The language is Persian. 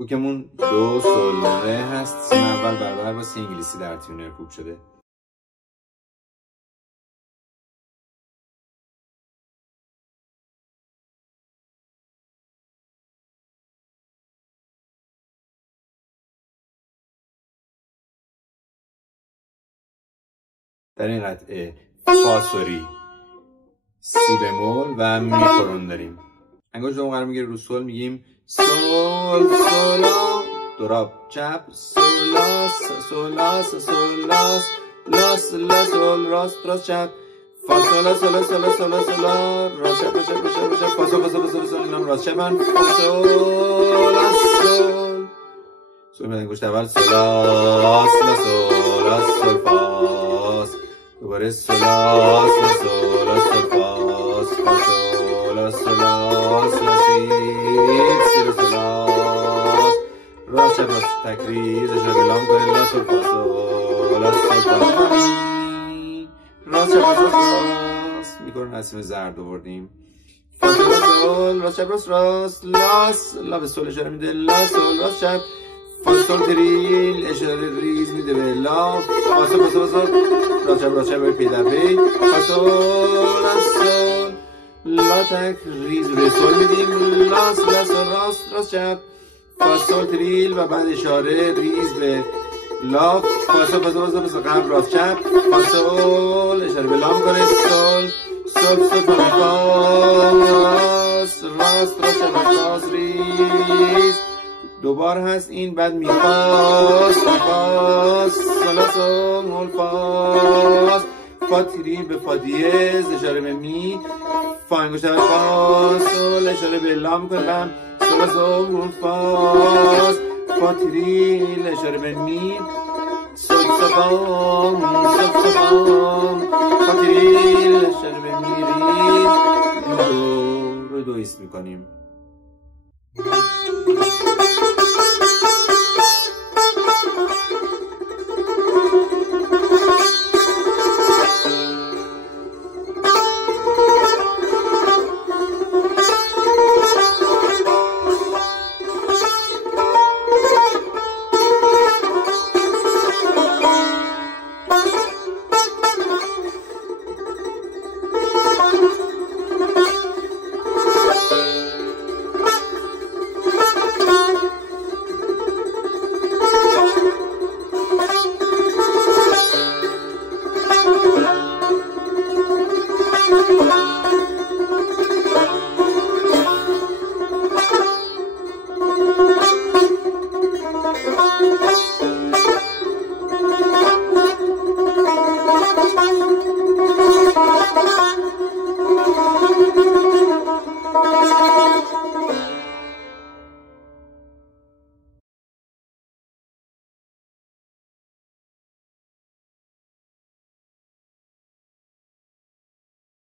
هوکمون دو سول ره هست. سیم اول برابر با سی انگلیسی در تیونر کوب شده. در این قطعه فا سوری، سی بمول و می کرون داریم. انگشت دوم قرار میگیره رو سول، میگیم سول سولا دوراب چپ، سولاس سولاس سولاس لاس لا سول راست راست چپ، فا سولا سولا سولا سولا سولا راست چپ راست چپ راست چپ راست چپ، فا سول فا سول فا سول اینم راست چپن، سولا سول سول میاد انگشت اول سولاس لا سولا سول فاس، دوباره سولاس لا سولا سول فاس، فا سولا سولاس لا سی سی سولاس راست چپ راست تکریز اشاره به لام کنید، لا سول فا سولا سول فا می راست چپ راست راست میکنن. نسیم زرد آوردیم، فا سولا سول راست چپ راست راست لاس لا به سول اشاره میده، لا سول راست چپ، فا سول تریل اشاره ریز میده به لا، فا سول فا سول فا سول راست چپ پی در پی، فا سول لا سول لا تک ریز روی سول میدیم، لاس لا سول راست راست چپ، فا سول تریل و بعد اشاره ریز به لا، فا سول فا سول فا سول قبل راست چپ، فا سول اشاره به لا میکنه، سول سول سول فا می فا راست راست راست چپ فاس ریز دوبار هست این، بعد می فاس سولا سول مول فاس، فا تریل به فا دیز اشاره به می، فا انگشت اول فا سول اشاره به لا میکنم، سولا سول مول فاس، فا تریل اشاره به می، سول سفام سول سفام، فا تریل اشاره به می ری، رو دو ایست میکنیم.